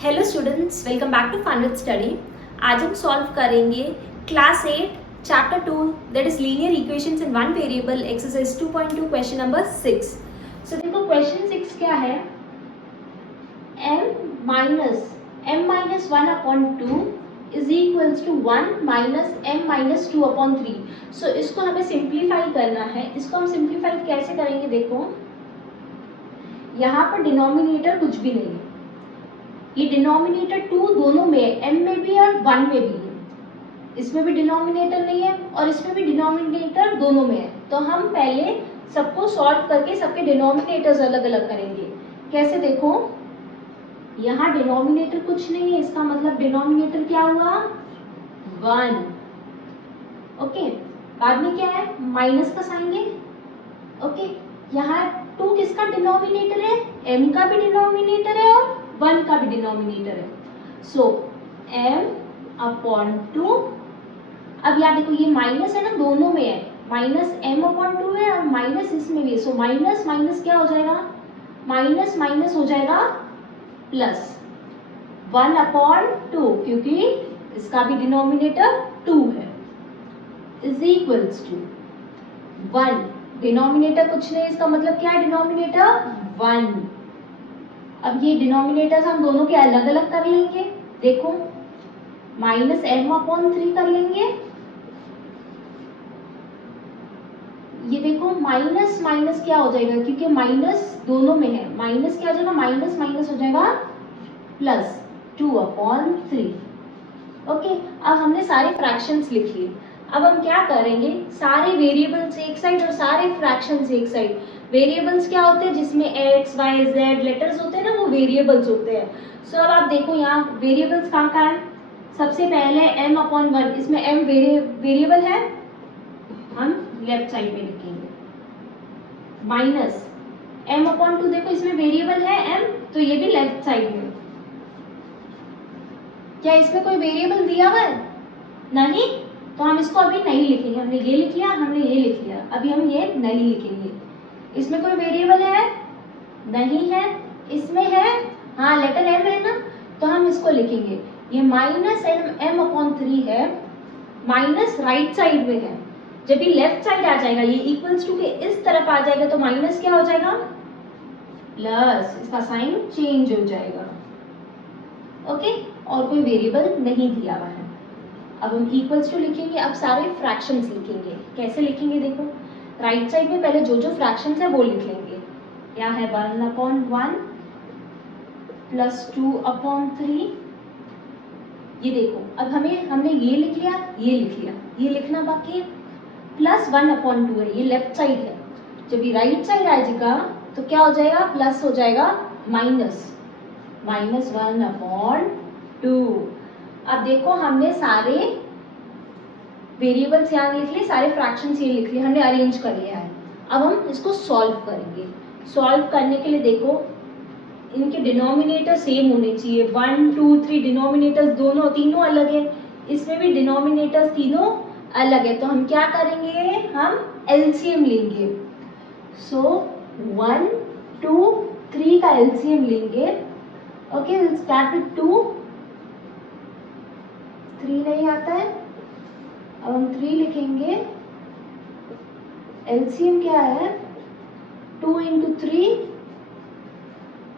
Hello students, welcome back to fun with study. आज हम solve करेंगे class 8 chapter 2 that is linear equations in one variable exercise 2.2 question number 6। So देखो question 6 क्या है, m minus 1 upon 2 is equals to 1 minus m minus 2 upon 3। So इसको हमें simplify करना है। इसको हम सिंप्लीफाई कैसे करेंगे, देखो यहाँ पर डिनोमिनेटर कुछ भी नहीं है, ये डिनोमिनेटर 2 दोनों में है, m में भी और 1 में भी है। इसमें भी डिनोमिनेटर नहीं है और इसमें भी डिनोमिनेटर दोनों में है। तो हम पहले सबको सॉल्व करके सबके डिनोमिनेटर्स अलग अलग करेंगे। कैसे, देखो यहाँ डिनोमिनेटर कुछ नहीं है, इसका मतलब डिनोमिनेटर क्या हुआ, 1। ओके, बाद में क्या है, माइनस का साइन है। ओके, यहाँ 2 किसका डिनोमिनेटर है, m का भी डिनोमिनेटर है और 1 का भी डिनोमिनेटर है। सो m अपॉन 2। अब यार देखो ये माइनस है ना, दोनों में है, माइनस m अपॉन 2 है और माइनस इसमें भी है। सो माइनस माइनस क्या हो जाएगा, माइनस माइनस हो जाएगा प्लस 1 अपॉन 2, क्योंकि इसका भी डिनोमिनेटर 2 है, इज इक्वल्स टू 1। डिनोमिनेटर कुछ नहीं, इसका मतलब क्या है, डिनोमिनेटर 1। अब ये डिनोमिनेटर्स हम दोनों के अलग अलग कर लेंगे। देखो माइनस m अपॉन 3 कर लेंगे। ये देखो माइनस माइनस क्या हो जाएगा, क्योंकि माइनस दोनों में है, माइनस क्या हो जाएगा, माइनस माइनस हो जाएगा प्लस 2 अपॉन 3। ओके, अब हमने सारे फ्रैक्शंस लिख लिए। अब हम क्या करेंगे, सारे वेरिएबल्स एक साइड और सारे फ्रैक्शंस एक साइड। वेरिएबल्स क्या होते हैं, जिसमें x, y, z लेटर्स होते हैं ना, वो वेरिएबल्स होते हैं। सो अब आप देखो यहाँ वेरिएबल्स कहाँ कहाँ है। सबसे पहले m अपॉन 1, इसमें m वेरिएबल है, हम लेफ्ट साइड में लिखेंगे। माइनस m अपॉन 2, देखो इसमें वेरिएबल है m, तो ये भी लेफ्ट साइड में। क्या इसमें कोई वेरिएबल दिया हुआ है, नहीं, तो हम इसको अभी नहीं लिखेंगे। हमने ये लिख लिया, हमने ये लिख लिया, अभी हम ये नहीं लिखेंगे। इसमें कोई वेरिएबल है, नहीं है। इसमें है, हाँ लेटर m है ना, तो हम इसको लिखेंगे। ये माइनस m अपॉन 3 है, माइनस राइट साइड में है। जब ये लेफ्ट साइड आ जाएगा, ये इक्वल्स टू के इस तरफ आ जाएगा, तो माइनस क्या हो जाएगा, प्लस, इसका साइन चेंज हो जाएगा। ओके, और कोई वेरिएबल नहीं दिया हुआ है। अब हम इक्वल्स टू लिखेंगे। अब सारे फ्रैक्शंस लिखेंगे। कैसे लिखेंगे, देखो राइट साइड में पहले जो जो फ्रैक्शंस है वो लिख लेंगे। क्या है, 1 अपॉन 1 प्लस 2 अपॉन 3। ये देखो अब हमने ये लिख लिया, ये लिख लिया, ये लिखना बाकी है। प्लस 1 अपॉन 2 है, ये लेफ्ट साइड है। जब ये राइट साइड आ जाएगा तो क्या हो जाएगा, प्लस हो जाएगा माइनस 1 अपॉन 2। अब देखो हमने सारे वेरिएबल्स यहाँ लिख लिए, सारे फ्रैक्शंस ये लिख लिए, हमने अरेंज कर लिया है। अब हम इसको सॉल्व करेंगे। सॉल्व करने के लिए देखो इनके डिनोमिनेटर सेम होने चाहिए। 1 2 3 डिनोमिनेटर्स दोनों तीनों अलग है, इसमें भी डिनोमिनेटर्स तीनों अलग है। तो हम क्या करेंगे, हम एलसीएम लेंगे। सो 1 2 3 का एलसीएम लेंगे। ओके, विल स्टार्ट विद 2, 3 नहीं आता है, अब हम 3 लिखेंगे। एलसीएम क्या है, 2 इंटू 3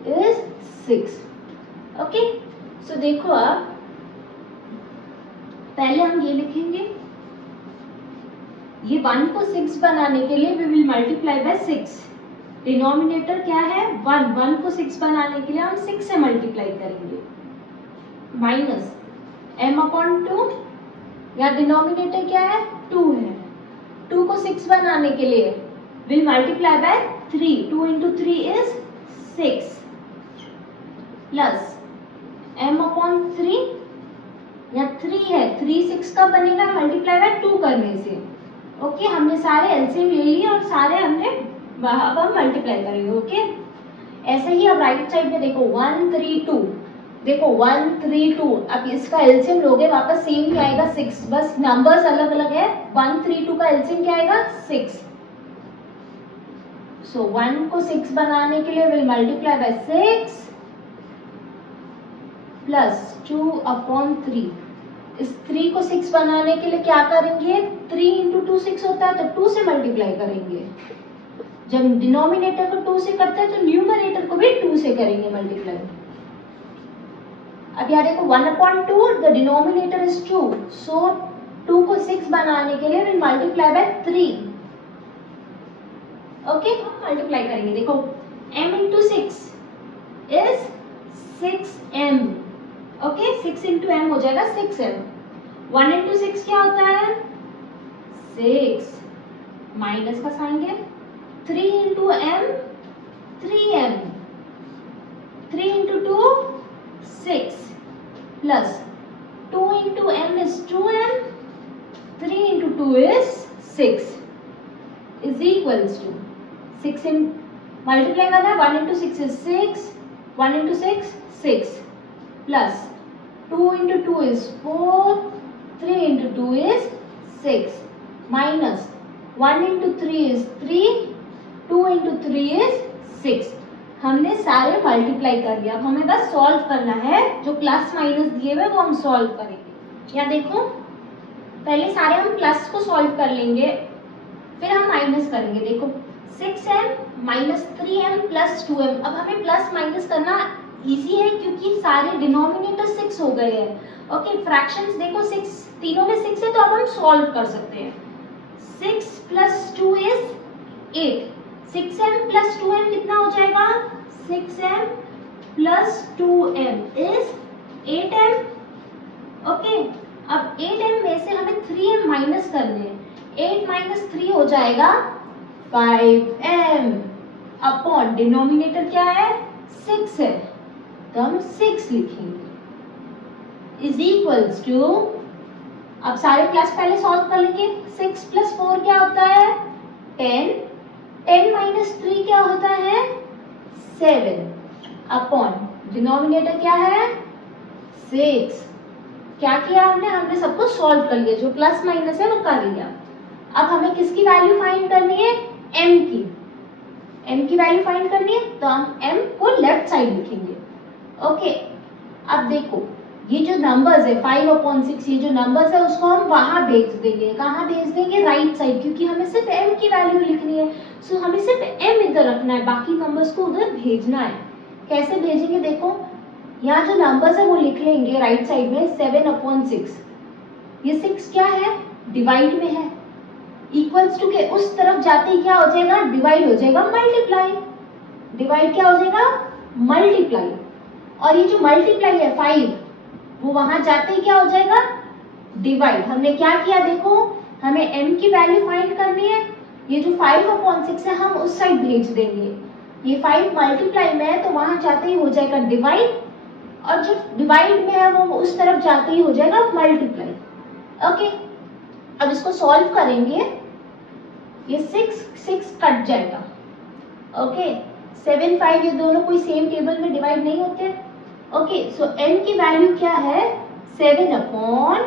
इज 6। ओके, सो देखो अब पहले हम ये लिखेंगे, ये 1 को 6 बनाने के लिए we will multiply by 6। Denominator क्या है, 1 को 6 बनाने के लिए हम 6 से मल्टीप्लाई करेंगे। माइनस m अपॉन 2, या डिनोमिनेटर क्या है, 2 है। 2 को 6 बनाने के लिए will multiply bye 3, 2 into 3 is 6 plus m upon 3, या 3 है, 3 6 का बनेगा मल्टीप्लाई बाय 2 करने से। ओके, हमने सारे एलसीएम ले लिए और सारे हमने वहां पर मल्टीप्लाई करेंगे। ओके, ऐसे ही अब राइट साइड में देखो 1 3 2, देखो 1 3 2, अब इसका एलसीएम लोगे वापस सेम ही आएगा 6, बस नंबर्स अलग अलग है। 1 3 2 का एलसीएम क्या आएगा, 6। सो 1 को 6 बनाने के लिए विल मल्टीप्लाई बाय 6 प्लस 2/3। इस 3 को 6 बनाने के लिए क्या करेंगे, 3 × 2 6 होता है, तो 2 से मल्टीप्लाई करेंगे। जब डिनोमिनेटर को 2 से करते हैं तो न्यूमरेटर को भी 2 से करेंगे मल्टीप्लाई। अब यहाँ देखो 1/2, द डिनोमिनेटर इज 2, सो 2 को 6 बनाने के लिए विल मल्टीप्लाई बाय 3। ओके, हम मल्टीप्लाई करेंगे। देखो m × 6 is 6m। Okay, 6 × m हो जाएगा 6m। 1 × 6 क्या होता है, 6, माइनस का साइन है। 3 × m 3m, 3 × 2 6 plus 2 × m is 2m, 3 × 2 is 6 is equals to 6 in multiply करना है। 1 × 6 is 6, 1 × 6 6 plus 2 × 2 is 4, 3 × 2 is 6 minus 1 × 3 is 3, 2 × 3 is 6। हमने सारे मल्टीप्लाई कर लिया। अब हमें बस सॉल्व करना है, जो प्लस माइनस दिए हुए वो हम सॉल्व करेंगे। यहाँ देखो पहले सारे हम प्लस को सॉल्व कर लेंगे, फिर हम माइनस करेंगे। देखो 6m minus 3m plus 2m। अब हमें प्लस माइनस करना इजी है क्योंकि सारे डिनोमिनेटर 6 हो गए हैं। ओके, फ्रैक्शंस देखो 6 तीनों में 6 है, तो अब हम सॉल्व कर सकते हैं। 6 + 2 is 8। 6m + 2m कितना हो जाएगा, 6m + 2m is 8m। Okay, अब 8m में से हमें 3m माइनस करने हैं। 8 - 3 हो जाएगा 5m अपॉन डिनोमिनेटर क्या है, 6 है, तो हम 6 लिखेंगे इज इक्वल्स टू। अब सारे प्लस पहले सॉल्व कर लेंगे। 6 + 4 क्या होता है, 10, 10 - 3 क्या होता है, 7 अपॉन डिनोमिनेटर क्या है, 6। क्या किया हमने सबको सॉल्व कर लिया, जो प्लस माइनस है वो कर लिया। अब हमें किसकी वैल्यू फाइंड करनी है, m की वैल्यू फाइंड करनी है, तो हम m को लेफ्ट साइड लिखेंगे। ओके, अब देखो ये जो नंबर्स है 5/6, ये जो नंबर्स है उसको हम वहां भेज देंगे। कहाँ भेज देंगे, राइट साइड, क्योंकि हमें सिर्फ m की वैल्यू लिखनी है। सो हमें सिर्फ m इधर रखना है, बाकी नंबर्स को उधर भेजना है। कैसे भेजेंगे, देखो यहाँ जो नंबर्स है वो लिख लेंगे राइट साइड में। 7/6, ये 6 क्या है, डिवाइड में है। इक्वल्स टू के उस तरफ जाते ही क्या हो जाएगा, डिवाइड हो जाएगा, मल्टीप्लाई। डिवाइड क्या हो जाएगा, मल्टीप्लाई। और ये जो मल्टीप्लाई है 5, वो वहां जाते ही क्या हो जाएगा, डिवाइड। हमने क्या किया, देखो हमें m की वैल्यू फाइंड करनी है। ये जो 5/6 है हम उस साइड भेज देंगे। ये 5 मल्टीप्लाई में है तो वहां जाते ही हो जाएगा डिवाइड, और जो डिवाइड में है वो उस तरफ जाते ही हो जाएगा मल्टीप्लाई। ओके, अब इसको सॉल्व करेंगे। ये 6 कट जाएगा। ओके, 7 5 ये दोनों कोई सेम टेबल में डिवाइड नहीं होते। ओके, सो n की वैल्यू क्या है, 7/5।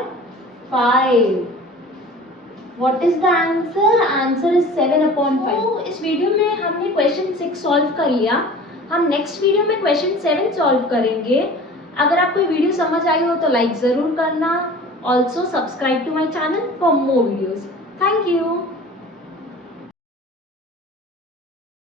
What is the answer, answer is 7/5। तो इस वीडियो में हमने क्वेश्चन 6 सॉल्व कर लिया। हम नेक्स्ट वीडियो में क्वेश्चन 7 सॉल्व करेंगे। अगर आपको ये वीडियो समझ आई हो तो लाइक जरूर करना। Also subscribe to my channel for more videos. Thank you.